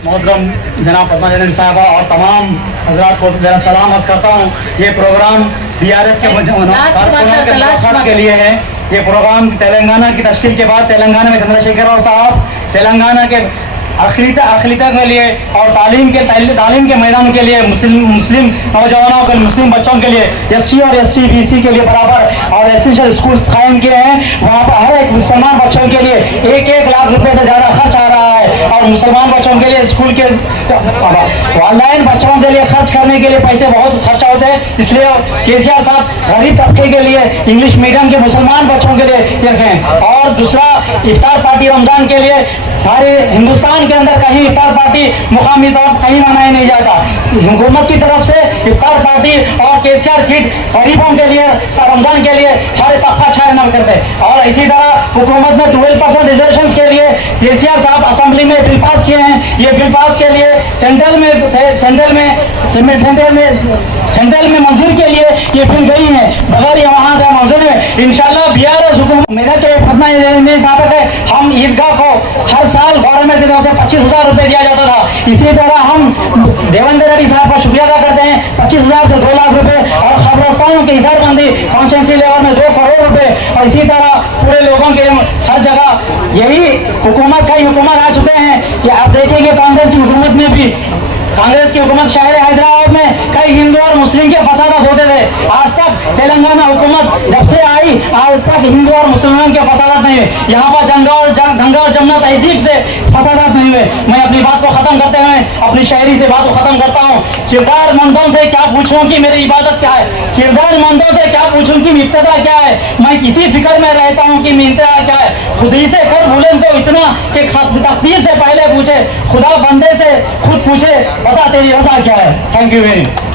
मोहतरम जनाब पद्मा जनरल साहबा और तमाम हजरात को मेरा सलाम अर्ज करता हूँ। ये प्रोग्राम BRS के कारकुनों के लिए है। ये प्रोग्राम तेलंगाना की तश्कील के बाद तेलंगाना में चंद्रशेखर राव साहब तेलंगाना के अखिलता के लिए और तालीम के मैदान के लिए मुस्लिम नौजवानों के मुस्लिम बच्चों के लिए SC और SC BC के लिए बराबर और एसेंशियल स्कूल कायम किए हैं। वहाँ पर हर एक मुसलमान बच्चों के लिए 1-1 लाख रुपए से ज़्यादा खर्च आ रहा है और मुसलमान बच्चों के लिए स्कूल के ऑनलाइन बच्चों के लिए खर्च करने के लिए पैसे बहुत खर्चा होते हैं। इसलिए KCR साहब गरीब तबके के लिए इंग्लिश मीडियम के मुसलमान बच्चों के लिए रखें। और दूसरा, इफ्तार पार्टी रमजान के लिए सारे हिंदुस्तान के अंदर कहीं इफ्तार पार्टी मुकामी तौर पर कहीं मनाया नहीं जाता। हुकूमत की तरफ से इफ्तार पार्टी और KCR किट गरीबों के लिए रमजान के लिए हर तबका छाया करते। और इसी तरह हुकूमत ने 12% रिजर्वेशन के लिए KCR साहब असेंबली में बिल पास किए हैं। ये बिल पास के लिए सेंट्रल में मंजूर के लिए ये बिल गई है बगैर ये वहाँ का मंजूर है। इंशाल्लाह BRS हुकूमत मेरा के फरमा साबित है। हम ईदगाह को हर साल गवर्नमेंट की तरफ से 25,000 रुपए दिया जाता था। इसी तरह हम देवेंद्र रेड्डी साहब का शुक्रिया अदा करते हैं। 25,000 से 2 लाख रुपए और खबरस्तानों की हिसाबबंदी कॉन्स्टिट्यूंसी लेवल में 2 करोड़ रुपए और इसी तरह पूरे लोगों के हर जगह यही कई हुकूमत आ चुके हैं कि आप देखेंगे कांग्रेस की हुकूमत में भी कांग्रेस की हुकूमत शहर हैदराबाद में कई हिंदू और मुस्लिम के फसादात होते थे। आज तक तेलंगाना हुकूमत जब से आई आज तक हिंदू और मुसलमान के फसादात नहीं हुए। यहाँ पर दंगा और जमुना तहजीब से फसादात नहीं हुए। मैं अपनी बात को खत्म करते हुए अपनी शायरी से बात को खत्म करता हूँ। किरदारमंदों से क्या पूछूं कि मेरी इबादत क्या है, किरदारमंदों से क्या पूछूं कि इब्तिदा क्या है। मैं किसी फिक्र में रहता हूँ कि इंतहा क्या है। खुद ही से कर भूले तो इतना कि तकदीर से पहले पूछे, खुदा बंदे से खुद पूछे बता तेरी रजा क्या है। Thank you very much.